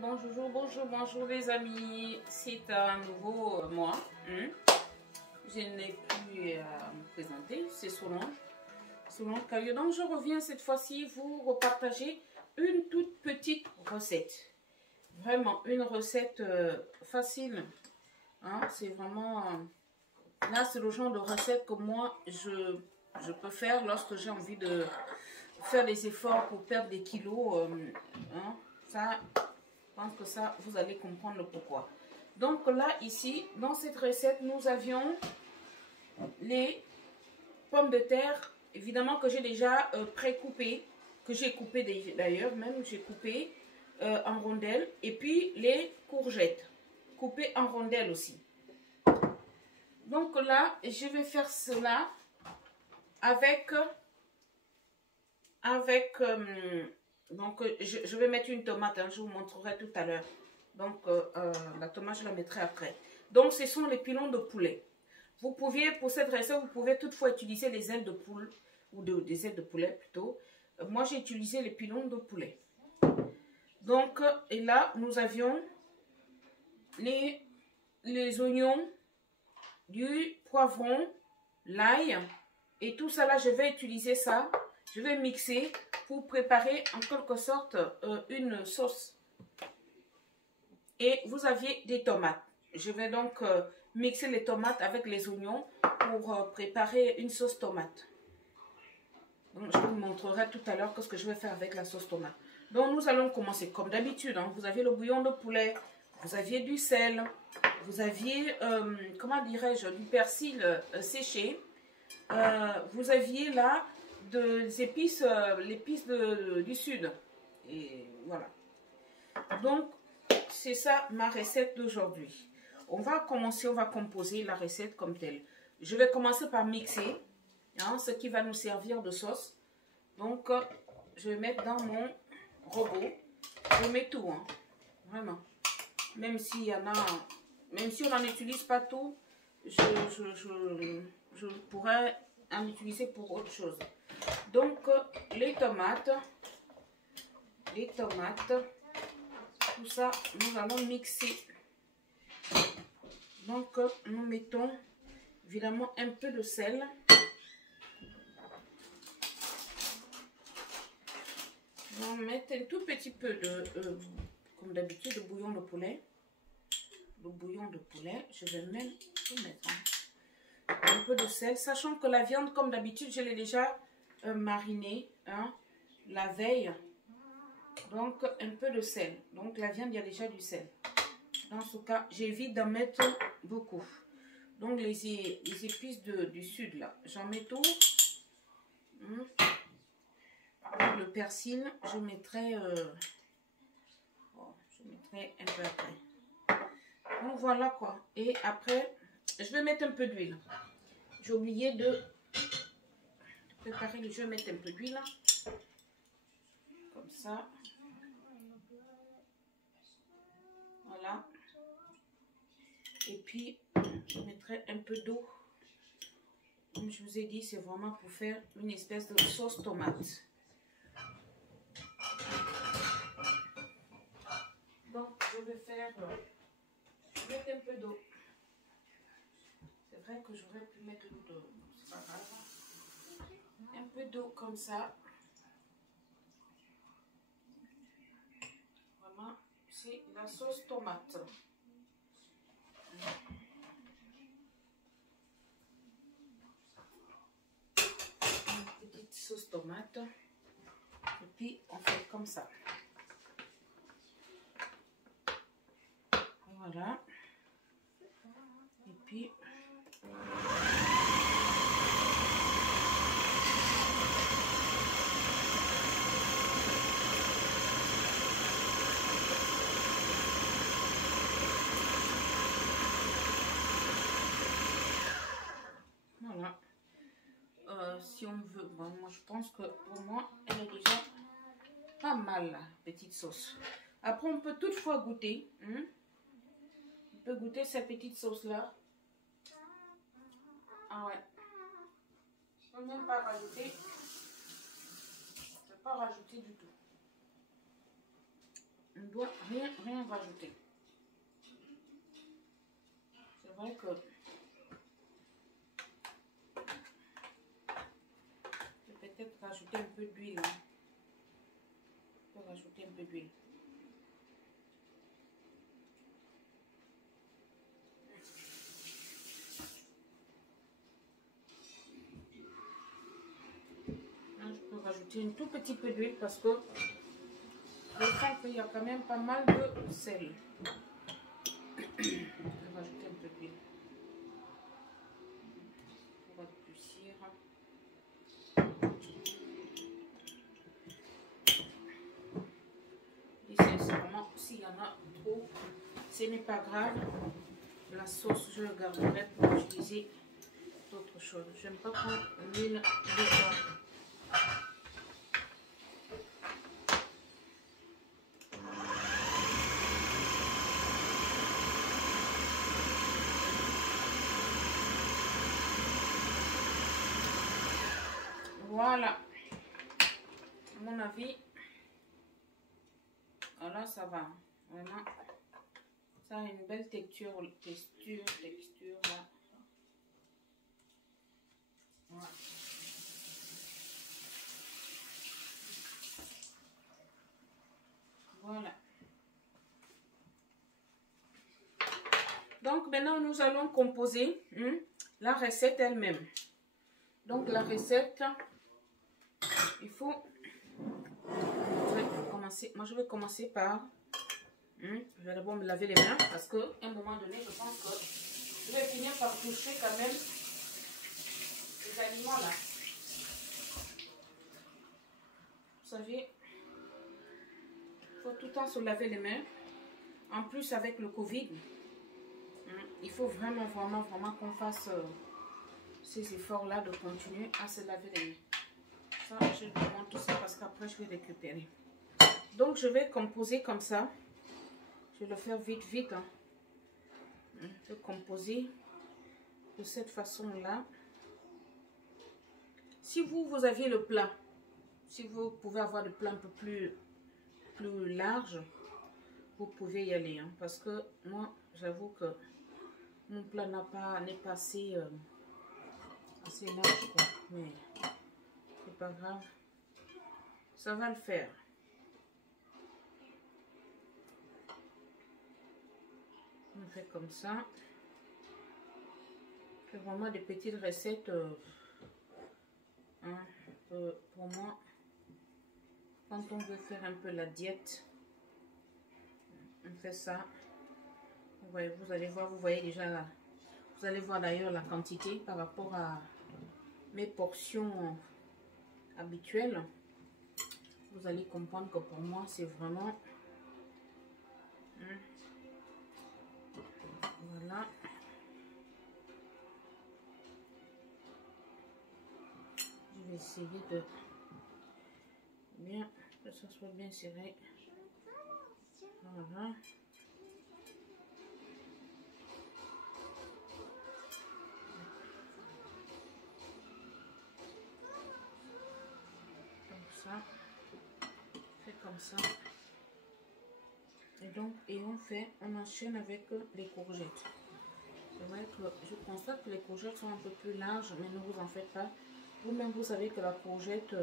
Bonjour, bonjour les amis, c'est un nouveau moi. Je n'ai plus à me présenter, c'est Solange Caillou. Donc je reviens cette fois-ci vous repartager une toute petite recette. Vraiment une recette facile. Hein, c'est vraiment... là c'est le genre de recette que moi je peux faire lorsque j'ai envie de faire des efforts pour perdre des kilos. Ça, je pense que ça, vous allez comprendre le pourquoi. Donc là, ici, dans cette recette, nous avions les pommes de terre, évidemment que j'ai déjà pré-coupé, que j'ai coupé d'ailleurs, même j'ai coupé en rondelles, et puis les courgettes, coupées en rondelles aussi. Donc là, je vais faire cela avec donc je vais mettre une tomate, hein, je vous montrerai tout à l'heure. Donc la tomate je la mettrai après. Donc ce sont les pilons de poulet. Vous pouviez, pour cette recette, vous pouvez toutefois utiliser les ailes de poule, ou des ailes de poulet plutôt. Moi j'ai utilisé les pilons de poulet. Donc et là nous avions les oignons, du poivron, l'ail, et tout ça là je vais utiliser ça. Je vais mixer pour préparer en quelque sorte une sauce. Et vous aviez des tomates. Je vais donc mixer les tomates avec les oignons pour préparer une sauce tomate. Donc, je vous montrerai tout à l'heure ce que je vais faire avec la sauce tomate. Donc nous allons commencer comme d'habitude. Hein. Vous avez le bouillon de poulet, vous aviez du sel, vous aviez, comment dirais-je, du persil séché. Vous aviez là des épices, l'épice du sud. Et voilà. Donc, c'est ça ma recette d'aujourd'hui. On va commencer, on va composer la recette comme telle. Je vais commencer par mixer hein, ce qui va nous servir de sauce. Donc, je vais mettre dans mon robot. Je mets tout, hein, vraiment. Même s'il y en a, même si on n'en utilise pas tout, je pourrais en utiliser pour autre chose. Donc, les tomates, tout ça, nous allons mixer. Donc, nous mettons évidemment un peu de sel. On va mettre un tout petit peu de, comme d'habitude, de bouillon de poulet. Le bouillon de poulet, je vais même tout mettre. Hein. Un peu de sel, sachant que la viande, comme d'habitude, je l'ai déjà marinée hein, la veille. Donc, un peu de sel. Donc, la viande, il y a déjà du sel. Dans ce cas, j'évite d'en mettre beaucoup. Donc, les épices du sud, là, j'en mets tout. Le persil, je mettrai un peu après. Donc, voilà quoi. Et après, je vais mettre un peu d'huile. J'ai oublié de préparer le jeu, je vais mettre un peu d'huile. Comme ça. Voilà. Et puis, je mettrai un peu d'eau. Comme je vous ai dit, c'est vraiment pour faire une espèce de sauce tomate. Donc, je vais mettre un peu d'eau. C'est vrai que j'aurais pu mettre de l'eau, c'est pas grave. Un peu d'eau comme ça. Vraiment, c'est la sauce tomate. Une petite sauce tomate. Et puis, on fait comme ça. Voilà. Et puis... voilà. Si on veut... Bon, moi, je pense que pour moi, elle est déjà pas mal, la petite sauce. Après, on peut toutefois goûter. On peut goûter cette petite sauce-là. Ah ouais. Je ne peux même pas rajouter. Je ne vais pas rajouter du tout. dois rien rajouter. C'est vrai que je vais peut-être rajouter un peu d'huile. Hein. Je peux rajouter un peu d'huile. Rajouter un tout petit peu d'huile parce que je sens qu'il y a quand même pas mal de sel. Je vais rajouter un peu d'huile pour adoucir. Et sincèrement, s'il y en a trop, ce n'est pas grave. La sauce, je la garderai pour utiliser d'autres choses. Je n'aime pas prendre l'huile déjà. Voilà, à mon avis, voilà, ça va, vraiment, ça a une belle texture là. Voilà. Voilà. Donc maintenant, nous allons composer la recette elle-même. Donc la recette, il faut... Moi, je vais commencer par... je vais d'abord me laver les mains parce qu'à un moment donné, je pense que je vais finir par toucher quand même les aliments là. Vous savez, il faut tout le temps se laver les mains. En plus, avec le Covid, il faut vraiment qu'on fasse ces efforts-là de continuer à se laver les mains. Ça, je demande tout ça parce qu'après, je vais récupérer. Donc, je vais composer comme ça. Je vais le faire vite. Hein. Je vais composer de cette façon-là. Si vous aviez le plat, si vous pouvez avoir le plat un peu plus large, vous pouvez y aller. Hein, parce que moi, j'avoue que mon plat n'est pas assez large, quoi. Mais c'est pas grave. Ça va le faire. On fait comme ça. C'est vraiment des petites recettes. Pour moi, quand on veut faire un peu la diète, on fait ça. Ouais, vous allez voir, vous voyez déjà là. Vous allez voir d'ailleurs la quantité par rapport à mes portions habituelles. Vous allez comprendre que pour moi, c'est vraiment... Voilà. Je vais essayer de bien, que ça soit bien serré. Voilà. Ça, fait comme ça, et donc on enchaîne avec les courgettes. C'est vrai que je constate que les courgettes sont un peu plus larges, mais ne vous en faites pas. Vous-même vous savez que la courgette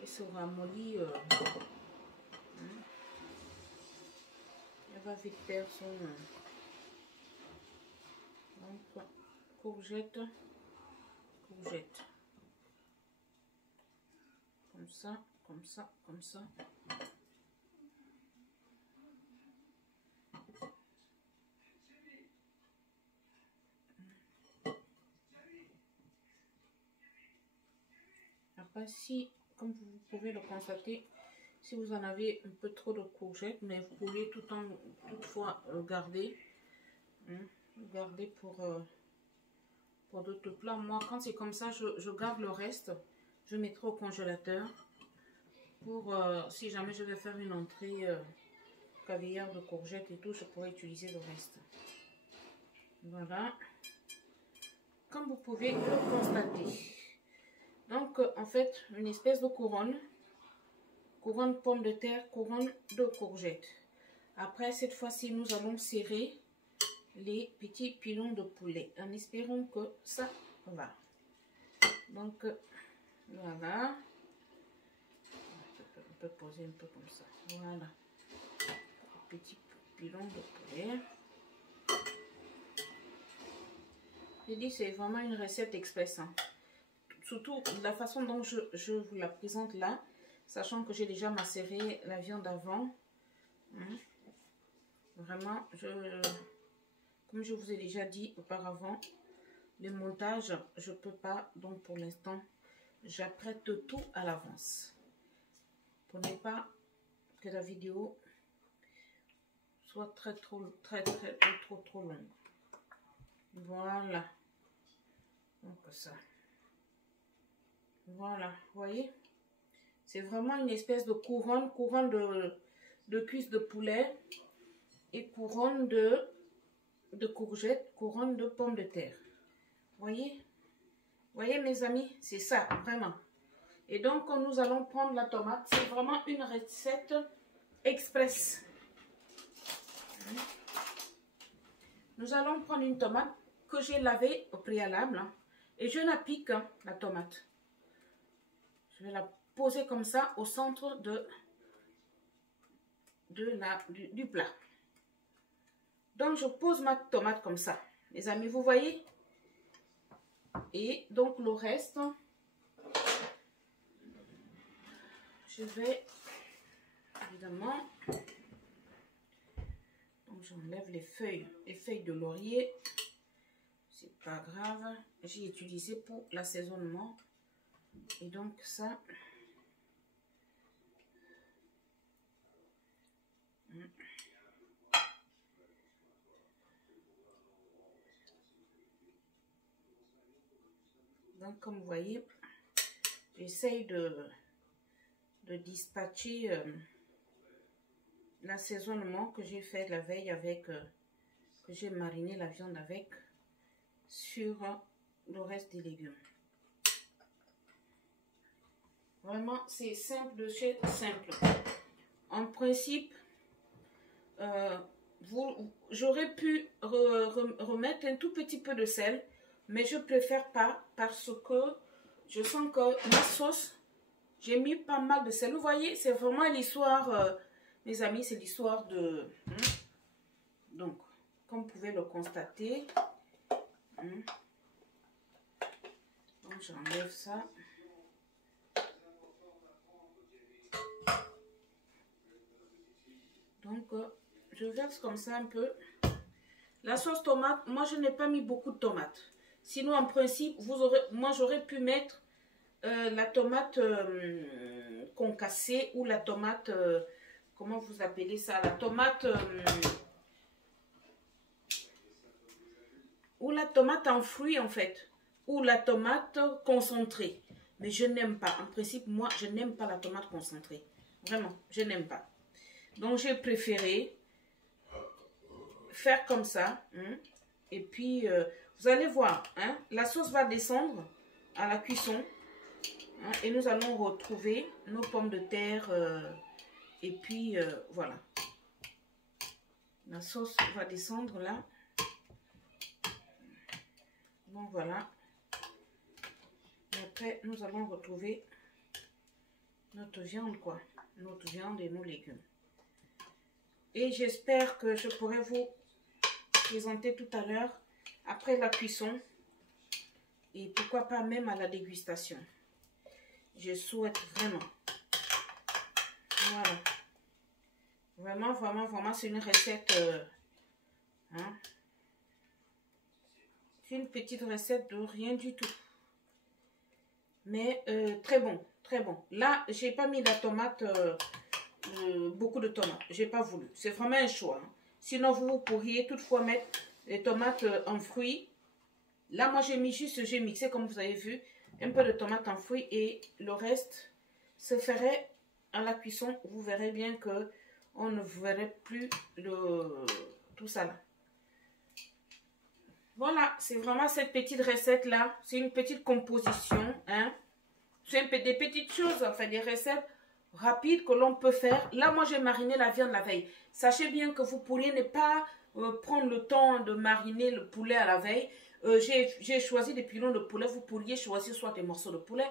elle se ramollit, elle va vite perdre son donc courgette, comme ça. Après, si, comme vous pouvez le constater, si vous en avez un peu trop de courgettes, mais vous pouvez toutefois garder, garder pour d'autres plats. Moi, quand c'est comme ça, je garde le reste, je mettrai au congélateur pour si jamais je vais faire une entrée caviar de courgettes et tout, je pourrais utiliser le reste. Voilà, comme vous pouvez le constater. Donc, en fait, une espèce de couronne couronne pomme de terre, couronne de courgettes. Après, cette fois-ci, nous allons serrer les petits pilons de poulet en espérant que ça va. Donc, voilà. On peut poser un peu comme ça. Voilà. Petits pilons de poulet. J'ai dit, c'est vraiment une recette express. Hein. Surtout la façon dont je vous la présente là, sachant que j'ai déjà macéré la viande avant. Vraiment, comme je vous ai déjà dit auparavant, le montage, je ne peux pas. Donc pour l'instant, j'apprête tout à l'avance. Pour ne pas que la vidéo soit trop longue. Voilà. Donc ça. Voilà, vous voyez. C'est vraiment une espèce de couronne de cuisses de poulet et couronne de courgettes, couronne de pommes de terre. Voyez, voyez mes amis, c'est ça, vraiment. Et donc, nous allons prendre la tomate. C'est vraiment une recette express. Nous allons prendre une tomate que j'ai lavée au préalable. Hein, et je la pique, hein, la tomate. Je vais la poser comme ça au centre du plat. Donc, je pose ma tomate comme ça. Les amis, vous voyez? Et donc, le reste, je vais, évidemment, donc j'enlève les feuilles de laurier. C'est pas grave. J'ai utilisé pour l'assaisonnement. Et donc, ça... Donc, comme vous voyez, j'essaye de dispatcher l'assaisonnement que j'ai fait la veille avec, que j'ai mariné la viande avec, sur le reste des légumes. Vraiment, c'est simple de chez simple. En principe, j'aurais pu remettre un tout petit peu de sel, mais je préfère pas parce que je sens que ma sauce, j'ai mis pas mal de sel. Vous voyez, c'est vraiment l'histoire, mes amis, c'est l'histoire de... Donc, comme vous pouvez le constater, donc j'enlève ça. Donc, je verse comme ça un peu. La sauce tomate, moi je n'ai pas mis beaucoup de tomates. Sinon, en principe, moi j'aurais pu mettre la tomate concassée ou la tomate, comment vous appelez ça? La tomate, ou la tomate en fruits en fait. Ou la tomate concentrée. Mais je n'aime pas. En principe, moi, je n'aime pas la tomate concentrée. Vraiment, je n'aime pas. Donc, j'ai préféré faire comme ça. Et puis, vous allez voir, hein, la sauce va descendre à la cuisson. Hein, et nous allons retrouver nos pommes de terre. Et puis, voilà. La sauce va descendre là. Donc, voilà. Et après, nous allons retrouver notre viande, quoi. Notre viande et nos légumes. Et j'espère que je pourrai vous présenter tout à l'heure, après la cuisson, et pourquoi pas même à la dégustation. Je souhaite vraiment. Voilà. Vraiment, vraiment, vraiment, c'est une recette. Hein, c'est une petite recette de rien du tout. Mais très bon, très bon. Là, j'ai pas mis la tomate... beaucoup de tomates, j'ai pas voulu, c'est vraiment un choix. Hein. Sinon vous pourriez toutefois mettre les tomates en fruits. Là moi j'ai mixé comme vous avez vu un peu de tomates en fruits et le reste se ferait à la cuisson. Vous verrez bien que on ne verrait plus tout ça là. Voilà, c'est vraiment cette petite recette là, c'est une petite composition, hein. C'est des petites choses, enfin des recettes rapide que l'on peut faire. Là, moi, j'ai mariné la viande la veille. Sachez bien que vous pourriez ne pas prendre le temps de mariner le poulet à la veille. J'ai choisi des pilons de poulet. Vous pourriez choisir soit des morceaux de poulet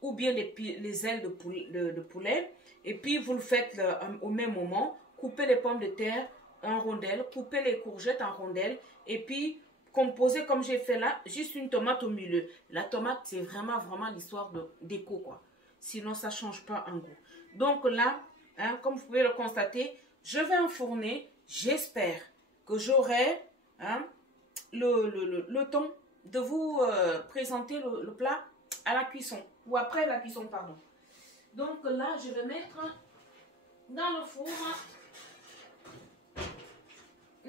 ou bien les ailes de poulet. Et puis, vous le faites au même moment. Coupez les pommes de terre en rondelles, coupez les courgettes en rondelles et puis composez comme j'ai fait là, juste une tomate au milieu. La tomate, c'est vraiment l'histoire d'éco, quoi. Sinon, ça ne change pas un goût. Donc là, hein, comme vous pouvez le constater, je vais enfourner. J'espère que j'aurai hein, le temps de vous présenter le plat à la cuisson. Ou après la cuisson, pardon. Donc là, je vais mettre dans le four.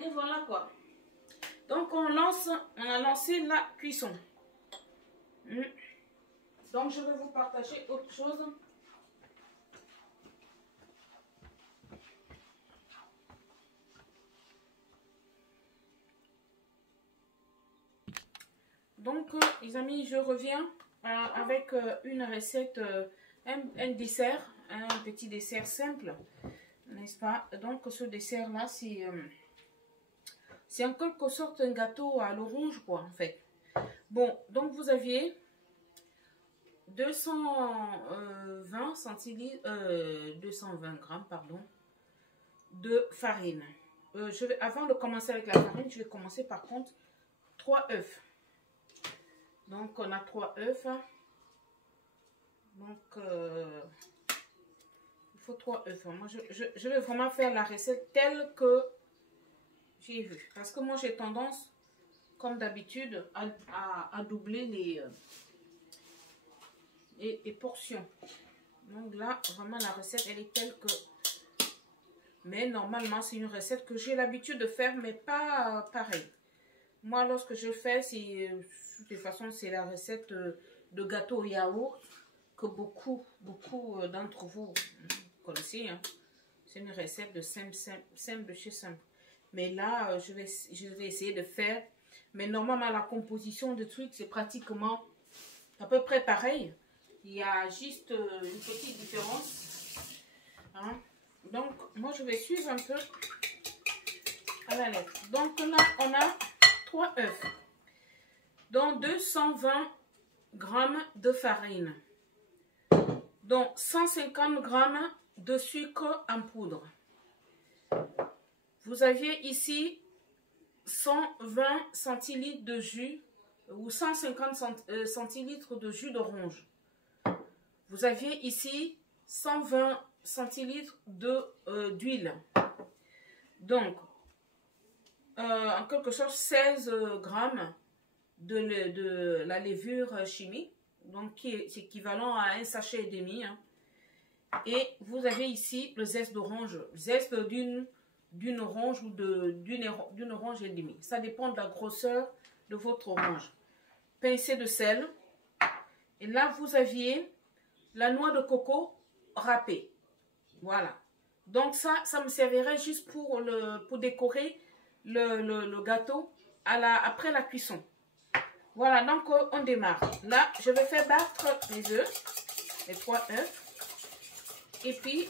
Et voilà quoi. Donc on a lancé la cuisson. Donc je vais vous partager autre chose. Donc les amis, je reviens avec une recette, un dessert, un petit dessert simple, n'est-ce pas? Donc ce dessert là, c'est en quelque sorte un gâteau à l'orange, quoi, en fait. Bon, donc vous aviez 220 centilitres, 220 grammes, pardon, de farine. Avant de commencer avec la farine, je vais commencer par contre 3 œufs. Donc on a 3 œufs. Donc il faut 3 œufs. Moi, je vais vraiment faire la recette telle que j'ai vu. Parce que moi, j'ai tendance, comme d'habitude, à doubler les portions. Donc là, vraiment, la recette, elle est telle que... Mais normalement, c'est une recette que j'ai l'habitude de faire, mais pas pareil. Moi, lorsque je fais, de toute façon, c'est la recette de gâteau au yaourt que beaucoup d'entre vous connaissez. Hein. C'est une recette de simple de chez simple. Mais là, je vais essayer de faire. Mais normalement, la composition de trucs, c'est pratiquement à peu près pareil. Il y a juste une petite différence. Hein? Donc, moi, je vais suivre un peu à la lettre. Donc là, on a 3 œufs. Donc, 220 grammes de farine. Donc, 150 grammes de sucre en poudre. Vous aviez ici 120 centilitres de jus ou 150 centilitres de jus d'orange. Vous aviez ici 120 centilitres d'huile. Donc, en quelque sorte, 16 grammes de la levure chimique, donc qui est équivalent à un sachet et demi. Hein. Et vous avez ici le zeste d'orange, zeste d'une orange ou d'une orange et demie. Ça dépend de la grosseur de votre orange. Pincée de sel. Et là, vous aviez la noix de coco râpée. Voilà. Donc ça me servirait juste pour décorer le gâteau après la cuisson. Voilà, donc on démarre. Là, je vais faire battre les œufs, les 3 œufs. Et puis,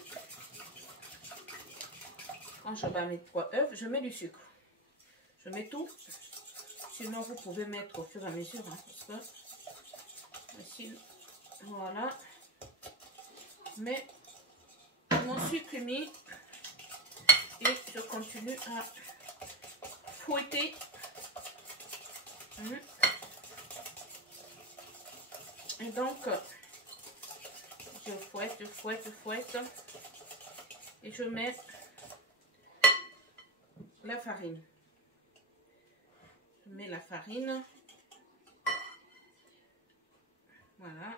quand je vais mettre 3 œufs, je mets du sucre. Je mets tout. Sinon, vous pouvez mettre au fur et à mesure. Hein, parce que, ici, voilà. Mais mon sucre est mis. Et je continue à fouetter. Et donc, je fouette. Et je mets la farine. Je mets la farine. Voilà.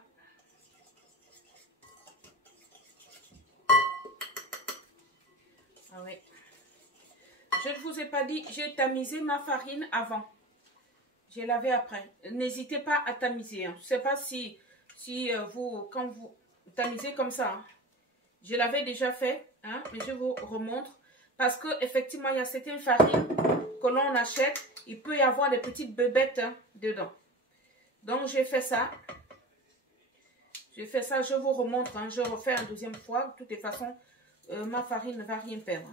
Ah oui. Je ne vous ai pas dit, j'ai tamisé ma farine avant. J'ai lavé après. N'hésitez pas à tamiser. Hein. Je ne sais pas si quand vous tamisez comme ça, hein. Je l'avais déjà fait, hein, mais je vous remontre. Parce qu'effectivement, il y a certaines farines que l'on achète. Il peut y avoir des petites bébêtes hein, dedans. Donc, j'ai fait ça. Je fais ça, je vous remontre, hein, je refais une deuxième fois. De toutes les façons, ma farine ne va rien perdre.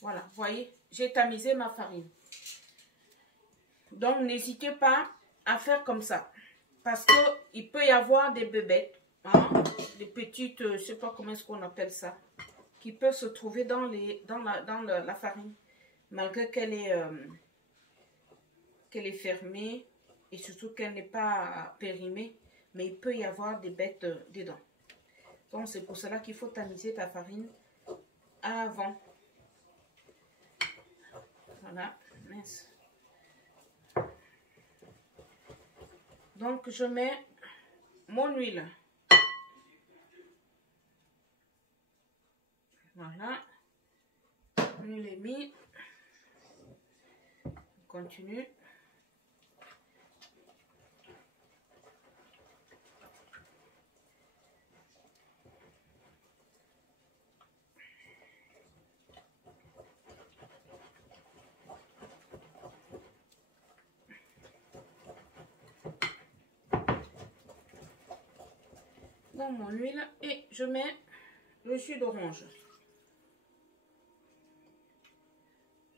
Voilà, vous voyez, j'ai tamisé ma farine. Donc, n'hésitez pas à faire comme ça. Parce qu'il peut y avoir des bébêtes, hein, des petites, je ne sais pas comment est-ce qu'on appelle ça, qui peuvent se trouver dans la farine, malgré qu'elle est fermée et surtout qu'elle n'est pas périmée. Mais il peut y avoir des bêtes dedans. Donc, c'est pour cela qu'il faut tamiser ta farine avant. Voilà. Mince. Donc, je mets mon huile. Voilà. L'huile est mise. On continue. Dans mon huile et je mets le jus d'orange.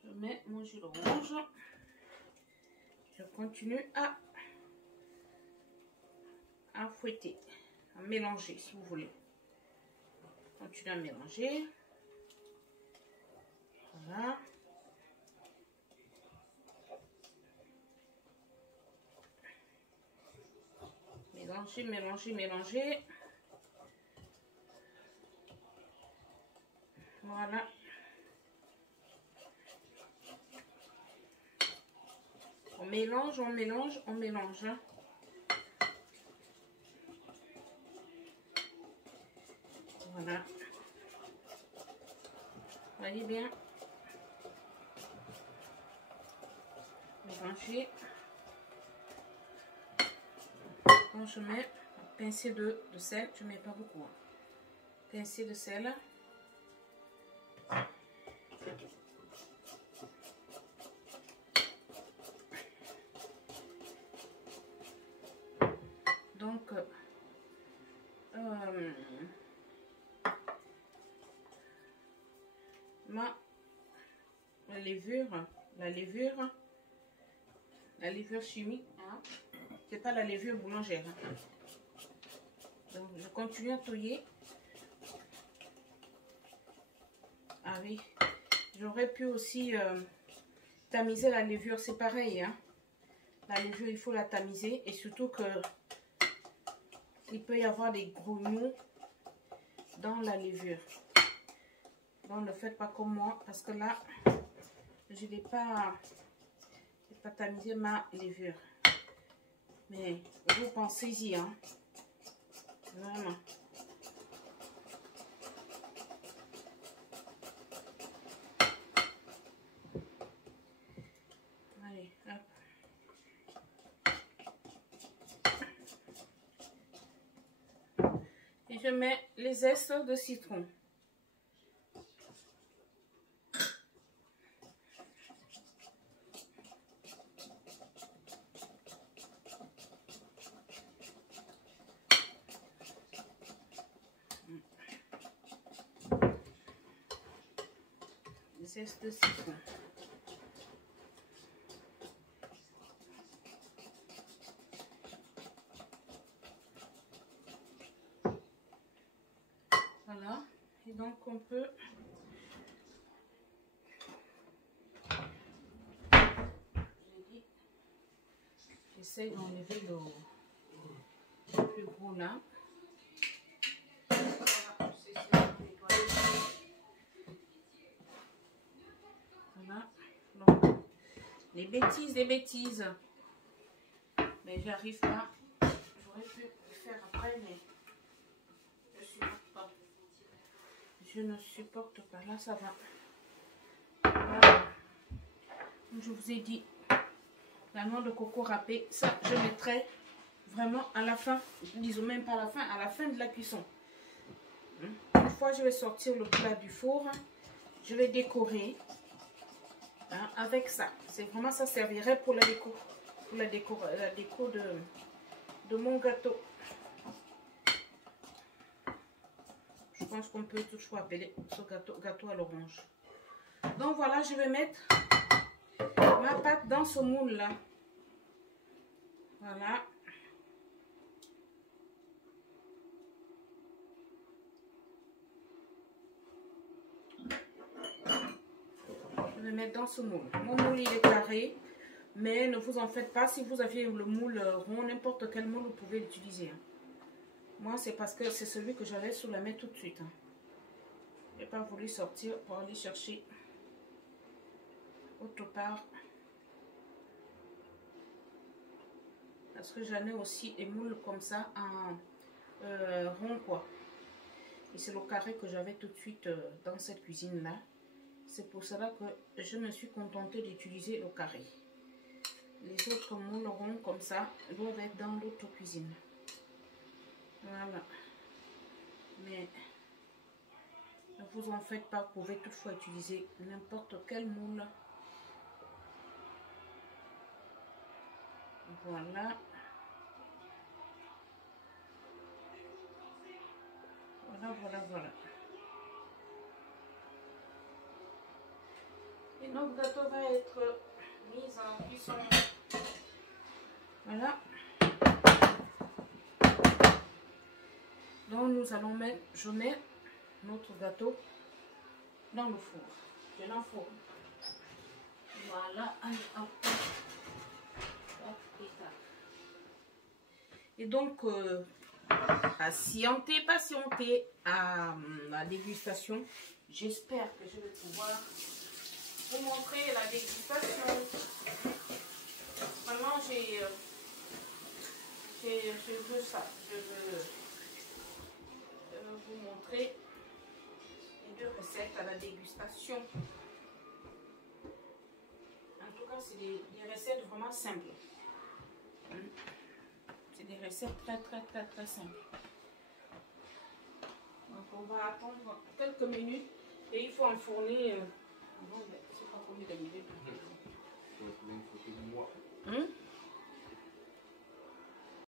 Je mets mon jus d'orange. Je continue à fouetter, à mélanger si vous voulez. Continue à mélanger. Voilà. Mélanger, mélanger, mélanger. Voilà. On mélange, on mélange, on mélange. Voilà. Voyez bien. Mélanger. Quand je mets une pincée de sel, je ne mets pas beaucoup. Pincée de sel. Donc, la levure chimique, hein, c'est pas la levure boulangère. Hein. Donc, je continue à touiller. Ah oui, j'aurais pu aussi tamiser la levure, c'est pareil. Hein. La levure, il faut la tamiser et surtout que il peut y avoir des grumeaux dans la levure. Donc ne faites pas comme moi parce que là, je n'ai pas tamisé ma levure. Mais vous pensez-y, hein. Vraiment. Allez, hop. Et je mets les zestes de citron. Les zestes de citron. Voilà, et donc on peut j'essaie d'enlever le plus gros là. Voilà, donc des bêtises, mais j'arrive pas. J'aurais pu le faire après, mais je ne supporte pas. Là, ça va. Voilà. Je vous ai dit, la noix de coco râpée, ça, je mettrai vraiment à la fin, disons même pas à la fin de la cuisson. Une fois, je vais sortir le plat du four, je vais décorer avec ça. C'est vraiment, ça servirait pour la déco, de mon gâteau. pense qu'on peut toujours appeler ce gâteau à l'orange. Donc voilà, je vais mettre ma pâte dans ce moule là. Voilà. Je vais mettre dans ce moule. Mon moule il est carré, mais ne vous en faites pas. Si vous aviez le moule rond, n'importe quel moule, vous pouvez l'utiliser. Hein. Moi, c'est parce que c'est celui que j'avais sous la main tout de suite. Hein. Je n'ai pas voulu sortir pour aller chercher autre part. Parce que j'en ai aussi des moules comme ça en rond quoi. Et c'est le carré que j'avais tout de suite dans cette cuisine là. C'est pour cela que je me suis contentée d'utiliser le carré. Les autres moules ronds comme ça doivent être dans l'autre cuisine. Voilà. Mais ne vous en faites pas, vous pouvez toutefois utiliser n'importe quel moule. Voilà. Voilà. Et notre gâteau va être mis en cuisson. Voilà. Donc nous allons mettre, je mets notre gâteau dans le four. Je l'enfourne. Voilà. Allez, hop. Et donc, patientez à la dégustation. J'espère que je vais pouvoir vous montrer la dégustation. Vraiment, je veux ça. Je veux vous montrer les deux recettes à la dégustation. En tout cas, c'est des recettes vraiment simples. C'est des recettes très simples. Donc on va attendre quelques minutes et il faut enfourner avant de